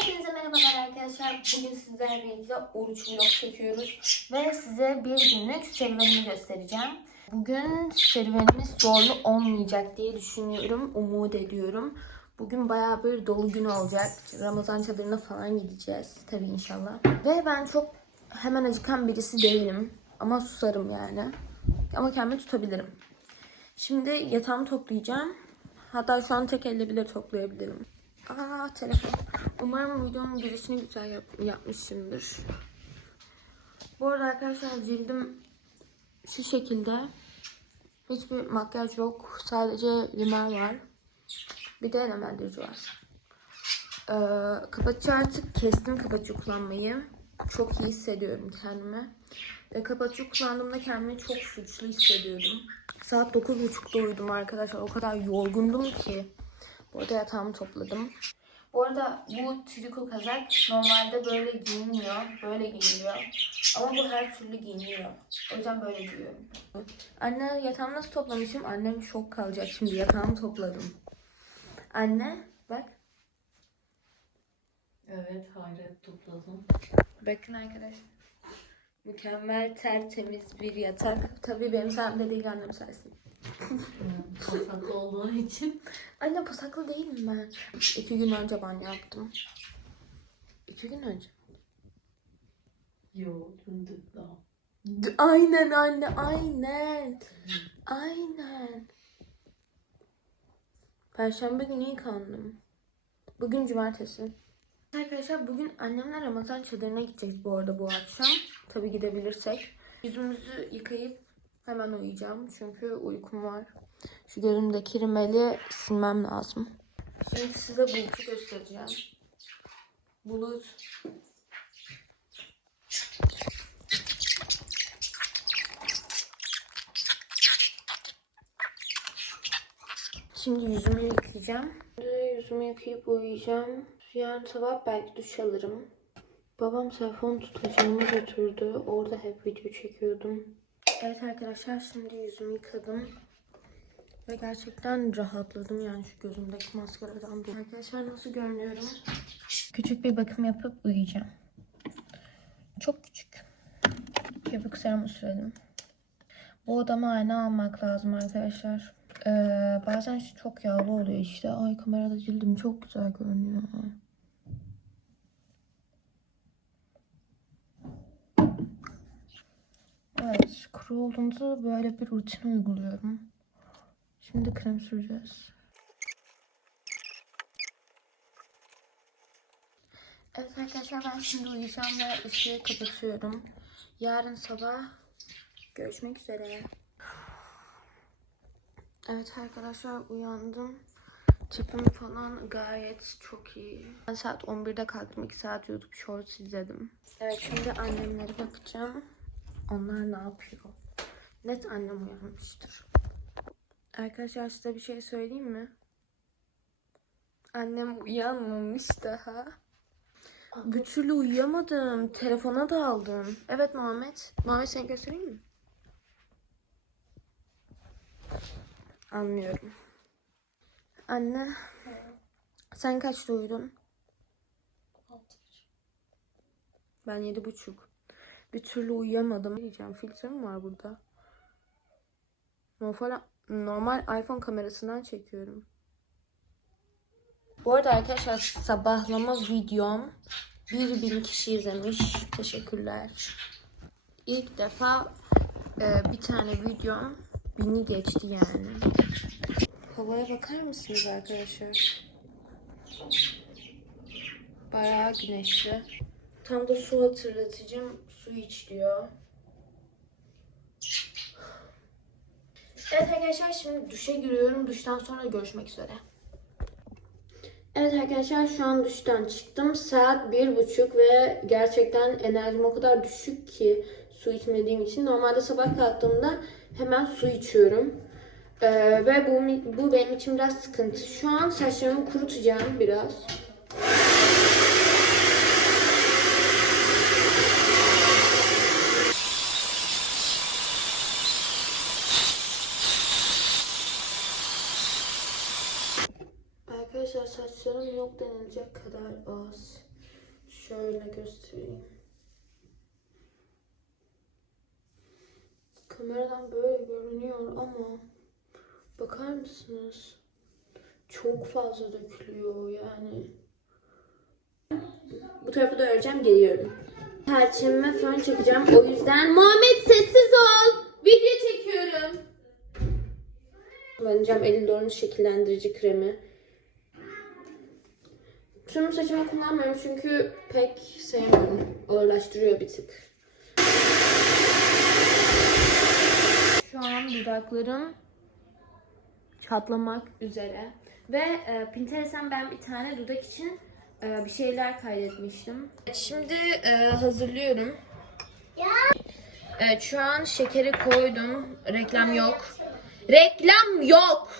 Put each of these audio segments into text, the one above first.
Hepinize merhabalar arkadaşlar. Bugün sizlerle birlikte oruç vlog çekiyoruz. Ve size bir günlük serüvenimi göstereceğim. Bugün serüvenimiz zorlu olmayacak diye düşünüyorum. Umut ediyorum. Bugün bayağı bir dolu gün olacak. Ramazan çadırına falan gideceğiz. Tabii inşallah. Ve ben çok hemen acıkan birisi değilim. Ama susarım yani. Ama kendimi tutabilirim. Şimdi yatağımı toplayacağım. Hatta şu an tek elle bile toplayabilirim. Aa telefon. Umarım videonun girişini güzel yap- yapmışımdır. Bu arada arkadaşlar cildim şu şekilde. Hiçbir makyaj yok. Sadece rimel var. Bir de nemlendirici var. Ee, kapatıcı artık kestim kapatıcı kullanmayı. Çok iyi hissediyorum kendimi. Ve kapatıcı kullandığımda kendimi çok suçlu hissediyordum. Saat 9.30'da uyudum arkadaşlar. O kadar yorgundum ki. Bu arada yatağımı topladım. Bu arada bu triko kazak normalde böyle giyinmiyor. Böyle giyiniyor. Ama bu her türlü giyiniyor. O yüzden böyle giyiyorum. Anne yatağımı nasıl toplamışım? Annem şok kalacak şimdi. Yatağımı topladım. Anne bak. Evet hayret topladım. Bakın arkadaşlar. Mükemmel tertemiz bir yatak. Tabii benim sayemde değil annem sayesinde. Pasaklı olduğun için. Anne pasaklı değilim ben. İki gün önce banyo yaptım. İki gün önce. Yo dün daha. Aynen anne aynen. Aynen. Perşembe günü yıkandım. Bugün cumartesi. Arkadaşlar bugün annemler Ramazan çadırına gideceğiz bu arada bu akşam. Tabii gidebilirsek. Yüzümüzü yıkayıp hemen uyuyacağım. Çünkü uykum var. Şu gözümdeki rimeli silmem lazım. Şimdi size bulutu göstereceğim. Bulut. Şimdi yüzümü yıkayacağım. Şimdi yüzümü yıkayıp uyuyacağım. Yarın sabah belki duş alırım. Babam telefon tutacağımı götürdü. Orada hep video çekiyordum. Evet arkadaşlar şimdi yüzümü yıkadım. Ve gerçekten rahatladım yani şu gözümdeki maskaradan dolayı. Arkadaşlar nasıl görünüyorum? Küçük bir bakım yapıp uyuyacağım. Çok küçük. Köpük serumu sürelim. Bu odama ayna almak lazım arkadaşlar. Ee, bazen çok yağlı oluyor işte. Ay kamerada cildim çok güzel görünüyor. Evet, kuru olduğunda böyle bir rutin uyguluyorum. Şimdi krem süreceğiz. Evet arkadaşlar ben şimdi uyuyacağım ve ışığı kapatıyorum. Yarın sabah görüşmek üzere. Evet arkadaşlar uyandım. Tipim falan gayet çok iyi. Ben saat 11'de kalktım. 2 saat YouTube Shorts izledim. Evet şimdi annemlere bakacağım. Onlar ne yapıyor? Net annem uyanmıştır. Arkadaşlar size bir şey söyleyeyim mi? Annem uyanmamış daha. Bir türlü uyuyamadım. Telefona da aldım. Evet Muhammed. Muhammed seni göstereyim mi? Anlıyorum. Anne. Sen kaçta uyudun? Ben yedi buçuk. Bir türlü uyuyamadım. Diyeceğim? Filtre mi var burada? Normal, normal iPhone kamerasından çekiyorum. Bu arada arkadaşlar sabahlama videom 1000 kişi izlemiş. Teşekkürler. İlk defa e, bir tane videom bini geçti yani. Havaya bakar mısınız arkadaşlar? Bayağı güneşli. Tam da su hatırlatıcım. Su iç diyor. Evet arkadaşlar şimdi duşa giriyorum. Duştan sonra görüşmek üzere. Evet arkadaşlar şu an duştan çıktım. Saat bir buçuk ve gerçekten enerjim o kadar düşük ki su içmediğim için. Normalde sabah kalktığımda hemen su içiyorum. Ee, ve bu, bu benim için biraz sıkıntı. Şu an saçlarımı kurutacağım biraz. Yok denilecek kadar az. Şöyle göstereyim. Kameradan böyle görünüyor ama bakar mısınız? Çok fazla dökülüyor yani. Bu tarafı da öreceğim, geliyorum. Perçemime fön çekeceğim. O yüzden Muhammed sessiz ol. Video çekiyorum. Kullanacağım elin doğru şekillendirici kremi. Şunu saçıma kullanmıyorum çünkü pek sevmiyorum. Ağırlaştırıyor bir tık. Şu an dudaklarım çatlamak üzere. Ve e, Pinterest'ten ben bir tane dudak için e, bir şeyler kaydetmiştim. Şimdi e, hazırlıyorum. Evet şu an şekeri koydum. Reklam yok. Reklam yok.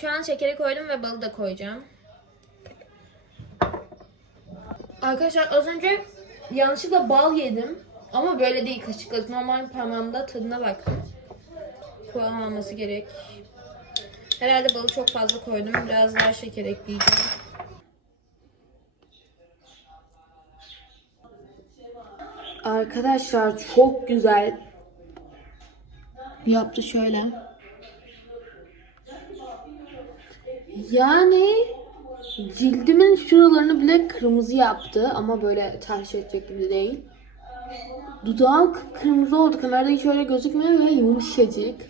Şu an şekeri koydum ve balı da koyacağım. Arkadaşlar az önce yanlışlıkla bal yedim. Ama böyle değil kaşıkla. Normal parmağımda tadına bak. Puan alması gerek. Herhalde balı çok fazla koydum. Biraz daha şeker ekleyeceğim. Arkadaşlar çok güzel. Yaptı şöyle. Yani cildimin şuralarını bile kırmızı yaptı ama böyle ters edecek gibi değil. Dudak kırmızı oldu. Kamerada hiç öyle gözükmüyor ve yumuşacık.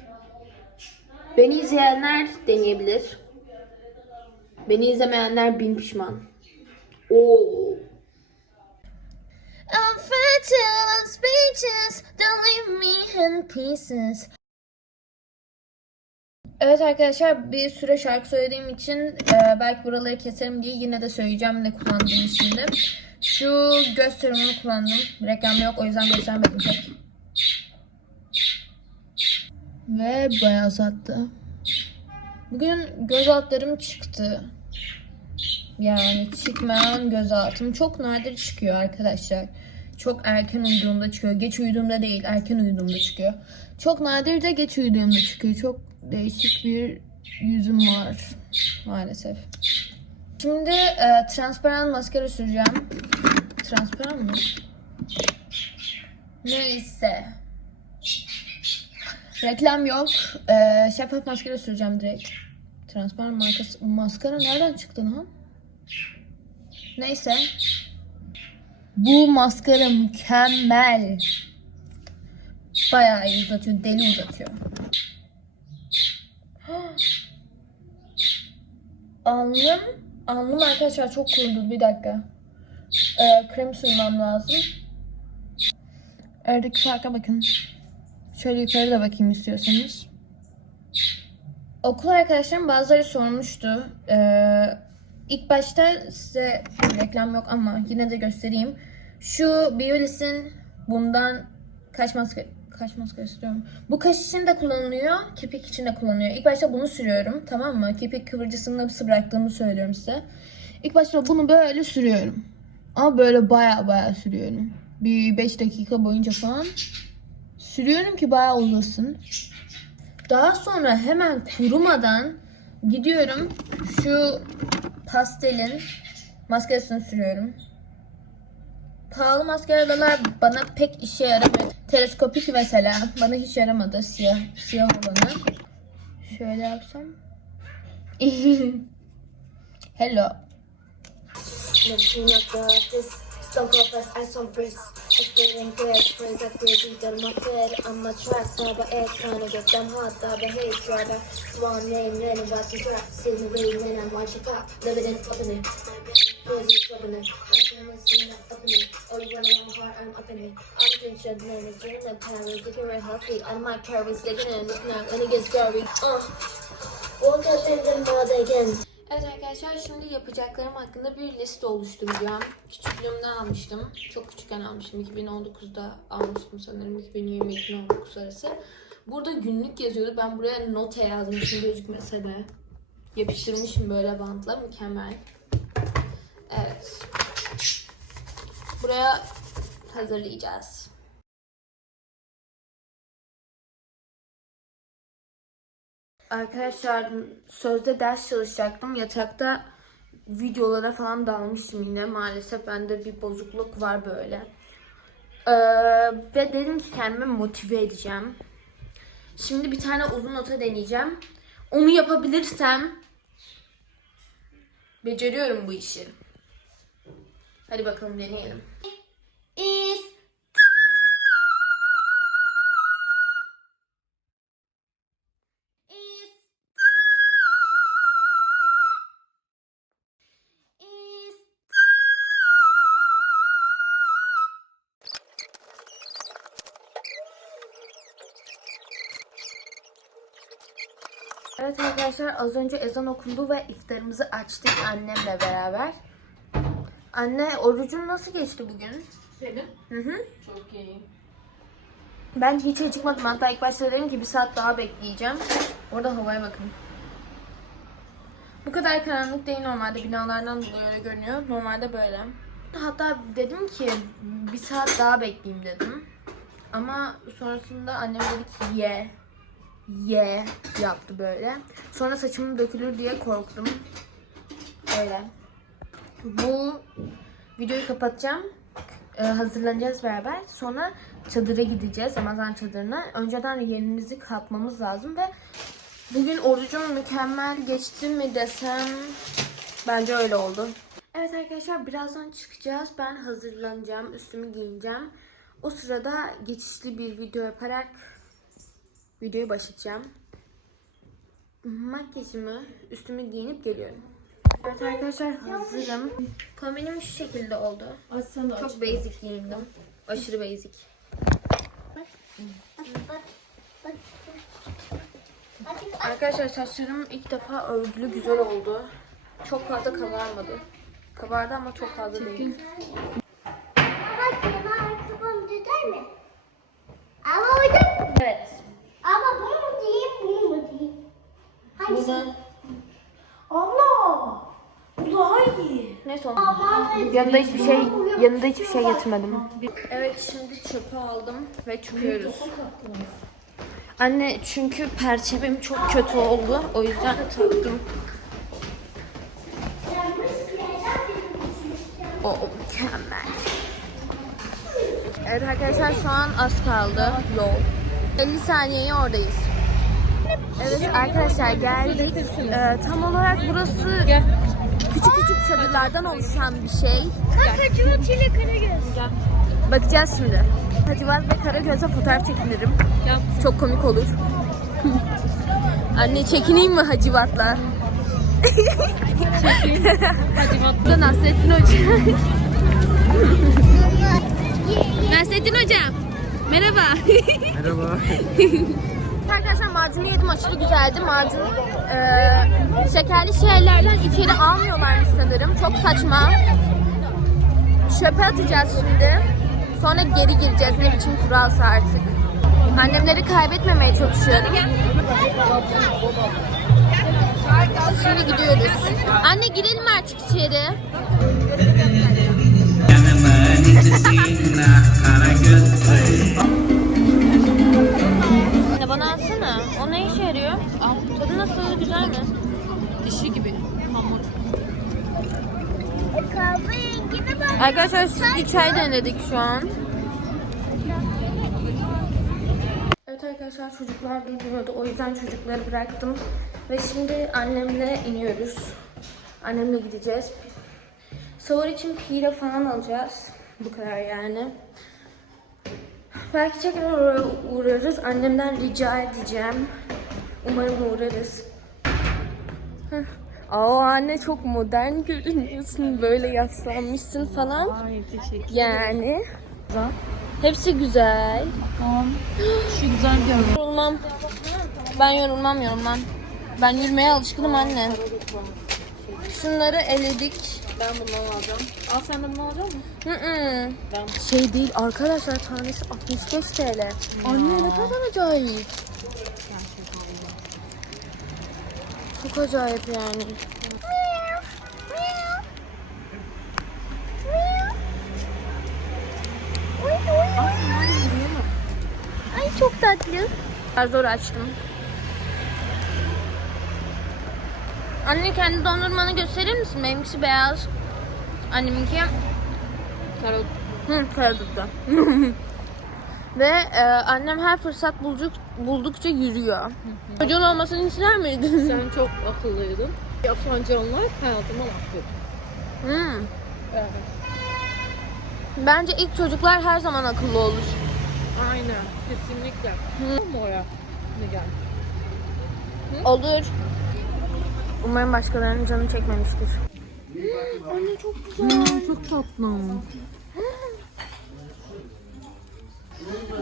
Beni izleyenler deneyebilir. Beni izlemeyenler bin pişman. Oo. I'm fragile and speechless. Don't leave me in pieces. Evet arkadaşlar bir süre şarkı söylediğim için e, belki buraları keserim diye yine de söyleyeceğim ne kullandığımı şimdi. Şu göz serumunu kullandım. Reklam yok o yüzden göstermedim pek. Ve beyazlattı. Bugün göz altlarım çıktı. Yani çıkmayan göz altım çok nadir çıkıyor arkadaşlar. Çok erken uyuduğumda çıkıyor. Geç uyuduğumda değil, erken uyuduğumda çıkıyor. Çok nadir de geç uyuduğumda çıkıyor. Çok değişik bir yüzüm var maalesef. Şimdi e, transparan maskara süreceğim. Transparan mı? Neyse. Reklam yok. E, şeffaf maskara süreceğim direkt. Transparan markası, maskara nereden çıktı lan? Neyse. Bu maskara mükemmel. Bayağı iyi uzatıyor. Deli uzatıyor. Alnım, alnım arkadaşlar çok kurudu. Bir dakika. Ee, krem sürmem lazım. Aradaki farka bakın. Şöyle yukarı da bakayım istiyorsanız. Okul arkadaşlarım bazıları sormuştu. Ee, ilk başta size reklam yok ama yine de göstereyim. Şu Biolis'in bundan kaç maske kaç maskara sürüyorum. Bu kaş için de kullanılıyor, kirpik için de kullanılıyor. İlk başta bunu sürüyorum, tamam mı? Kirpik kıvırcısını nasıl bıraktığımı söylüyorum size. İlk başta bunu böyle sürüyorum. Ama böyle baya baya sürüyorum. Bir 5 dakika boyunca falan sürüyorum ki baya uzasın. Daha sonra hemen kurumadan gidiyorum şu pastelin maskarasını sürüyorum. Pahalı maskaralar bana pek işe yaramıyor. Teleskopik mesela. Bana hiç yaramadı siyah siyah olanı. Şöyle yapsam. Hello. That up in flipping it. I can listen, not up in it. Oh, you wanna want hard, I'm up. I'm just shut man, it's during the carry. Looking right healthy, and my carry sticking in. Looking out, and it scary. Uh. Woke up in the mud again. Evet arkadaşlar şimdi yapacaklarım hakkında bir liste oluşturacağım. Küçüklüğümden almıştım. Çok küçükken almıştım. 2019'da almıştım sanırım. 2020-2019 arası. Burada günlük yazıyordu. Ben buraya nota yazmışım gözükmese de. Yapıştırmışım böyle bantla. Mükemmel. Evet. Buraya hazırlayacağız. Arkadaşlar sözde ders çalışacaktım. Yatakta videolara falan dalmışım yine. Maalesef bende bir bozukluk var böyle. Ee, ve dedim ki kendimi motive edeceğim. Şimdi bir tane uzun nota deneyeceğim. Onu yapabilirsem beceriyorum bu işi. Hadi bakalım deneyelim. Is is is Evet arkadaşlar az önce ezan okundu ve iftarımızı açtık annemle beraber. Anne orucun nasıl geçti bugün? Senin? Hı hı. Çok iyi. Ben hiç acıkmadım. Hatta ilk başta dedim ki bir saat daha bekleyeceğim. Orada havaya bakın. Bu kadar karanlık değil normalde. Binalardan dolayı öyle görünüyor. Normalde böyle. Hatta dedim ki bir saat daha bekleyeyim dedim. Ama sonrasında annem dedi ki ye. Ye yaptı böyle. Sonra saçımın dökülür diye korktum. Öyle. Bu videoyu kapatacağım. Ee, hazırlanacağız beraber. Sonra çadıra gideceğiz. Ramazan çadırına. Önceden yerimizi kapmamız lazım ve bugün orucum mükemmel geçti mi desem bence öyle oldu. Evet arkadaşlar birazdan çıkacağız. Ben hazırlanacağım. Üstümü giyineceğim. O sırada geçişli bir video yaparak videoyu başlatacağım. Makyajımı, üstümü giyinip geliyorum. Evet arkadaşlar hazırım. Kombinim şu şekilde oldu. Açsana aç. Çok basic giyindim. Aşırı basic. Arkadaşlar saçlarım ilk defa örgülü güzel oldu. Çok fazla kabarmadı. Kabardı ama çok fazla değil. Ama hocam. Evet. Ama bunu mu diyeyim, bunu mu diyeyim? Hangisi? Bunu Allah! Bu daha iyi. Neyse onu. Yanında hiçbir şey yanında hiçbir şey getirmedim. Evet şimdi çöpü aldım ve çıkıyoruz. Anne çünkü perçemim çok kötü oldu. O yüzden taktım. O mükemmel. Evet arkadaşlar şu an az kaldı yol. 50 saniyeye oradayız. Evet arkadaşlar geldik. Ee, tam olarak burası çadırlardan oluşan bir şey. Hacivat ile Karagöz. Bakacağız şimdi. Hacivat ve Karagöz'e fotoğraf çekinirim. Çok komik olur. Anne çekineyim mi Hacivat'la? Hacivat'la Nasrettin Hoca. Nasrettin Hocam. Merhaba. Merhaba. Arkadaşlar macunu yedim aşırı güzeldi. Macun eee, şekerli şeylerden içeri almıyorlarmış sanırım. Çok saçma. Çöpe atacağız şimdi. Sonra geri gireceğiz ne biçim kuralsa artık. Annemleri kaybetmemeye çalışıyorum. Şimdi gidiyoruz. Anne girelim artık içeri. Yanıma nicesinle Karagöz Anne Güzel mi? Dişi gibi. Hamur. Arkadaşlar sütlü çay denedik şu an. Evet arkadaşlar çocuklar durmuyordu. O yüzden çocukları bıraktım. Ve şimdi annemle iniyoruz. Annemle gideceğiz. Sahur için pire falan alacağız. Bu kadar yani. Belki tekrar uğrarız. Annemden rica edeceğim. Umarım uğrarız. Aa anne çok modern görünüyorsun. Böyle yaslanmışsın falan. Ay teşekkür Yani. Hepsi güzel. Şu güzel görünüyor. Yorulmam. Ben yorulmam yorulmam. Ben yürümeye alışkınım anne. Şunları eledik. Ben bundan alacağım. Al sen de bunu alacak mısın? Hı hı. Şey değil arkadaşlar tanesi 65 TL. Anne ne kadar acayip. Çok acayip yani. Ay çok tatlı. Zor açtım. Anne kendi dondurmanı gösterir misin? Benimkisi beyaz. Anneminki Karot. hı, karadutta. Ve e, annem her fırsat bulduk, buldukça yürüyor. Çocuğun olmasını ister miydin? Sen çok akıllıydın. Yabancılar hayatıma mahkum. Hmm. Evet. Bence ilk çocuklar her zaman akıllı olur. Aynen. Kesinlikle. Hı. Mı oraya? Ne geldi? Olur. Umarım başkalarının canı çekmemiştir. Çok tatlı.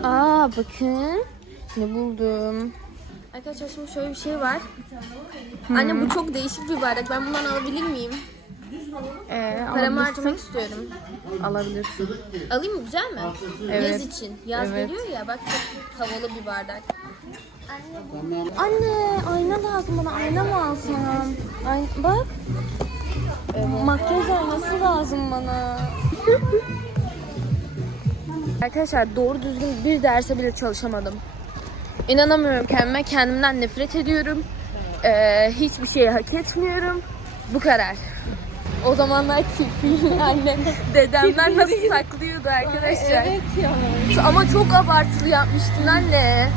Aa bakın. Ne buldum. Arkadaşlar şimdi şöyle bir şey var. Anne bu çok değişik bir bardak. Ben bundan alabilir miyim? Ee, Paramı harcamak istiyorum. Alabilirsin. Alayım mı? Güzel mi? Evet. Yaz için. Yaz Evet. geliyor ya. Bak çok havalı bir bardak. Anne ayna lazım bana. Ayna mı alsam? Ay, bak. Makyaj aynası lazım bana. Arkadaşlar doğru düzgün bir derse bile çalışamadım. İnanamıyorum kendime. Kendimden nefret ediyorum. Ee, hiçbir şeyi hak etmiyorum. Bu kadar. O zamanlar kirpiğini annem, dedemler nasıl saklıyordu arkadaşlar. Evet ya. Ama çok abartılı yapmıştın anne.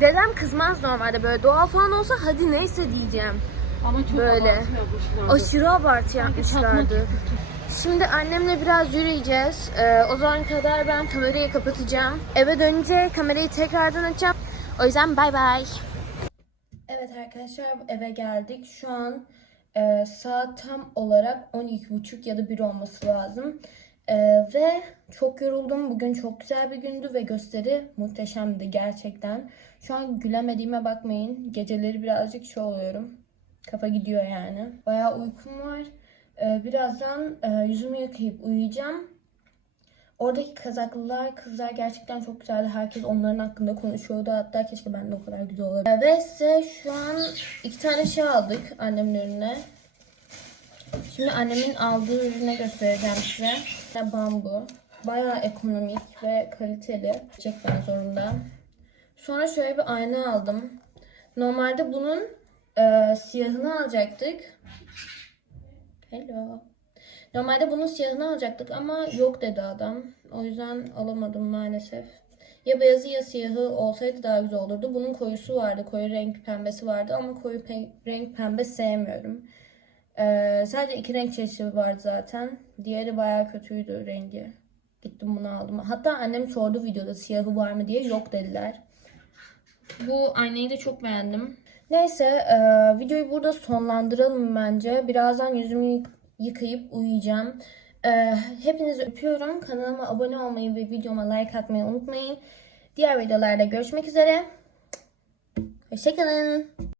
Dedem kızmaz normalde böyle doğal falan olsa hadi neyse diyeceğim. Ama çok Böyle. abartı yapmışlar. Aşırı abartı yapmışlardı. Şimdi annemle biraz yürüyeceğiz. Ee, o zaman kadar ben kamerayı kapatacağım. Eve dönünce kamerayı tekrardan açacağım. O yüzden bay bay. Evet arkadaşlar eve geldik. Şu an e, saat tam olarak 12.30 ya da 1 olması lazım. E, ve çok yoruldum. Bugün çok güzel bir gündü ve gösteri muhteşemdi gerçekten. Şu an gülemediğime bakmayın. Geceleri birazcık şey oluyorum. Kafa gidiyor yani. Bayağı uykum var. E, birazdan e, yüzümü yıkayıp uyuyacağım. Oradaki kazaklılar, kızlar gerçekten çok güzeldi. Herkes onların hakkında konuşuyordu. Hatta keşke ben de o kadar güzel olabilsem. Ve size şu an iki tane şey aldık annemin önüne. Şimdi annemin aldığı ürüne göstereceğim size. Bambu. Bayağı ekonomik ve kaliteli. Çekmen zorunda. Sonra şöyle bir ayna aldım. Normalde bunun e, siyahını alacaktık. Hello. Normalde bunun siyahını alacaktık ama yok dedi adam. O yüzden alamadım maalesef. Ya beyazı ya siyahı olsaydı daha güzel olurdu. Bunun koyusu vardı. Koyu renk pembesi vardı ama koyu pe- renk pembe sevmiyorum. Ee, sadece iki renk çeşidi vardı zaten. Diğeri bayağı kötüydü rengi. Gittim bunu aldım. Hatta annem sordu videoda siyahı var mı diye. Yok dediler. Bu aynayı da çok beğendim. Neyse e, videoyu burada sonlandıralım bence. Birazdan yüzümü yık- yıkayıp uyuyacağım. E, hepinizi öpüyorum. Kanalıma abone olmayı ve videoma like atmayı unutmayın. Diğer videolarda görüşmek üzere. Hoşçakalın.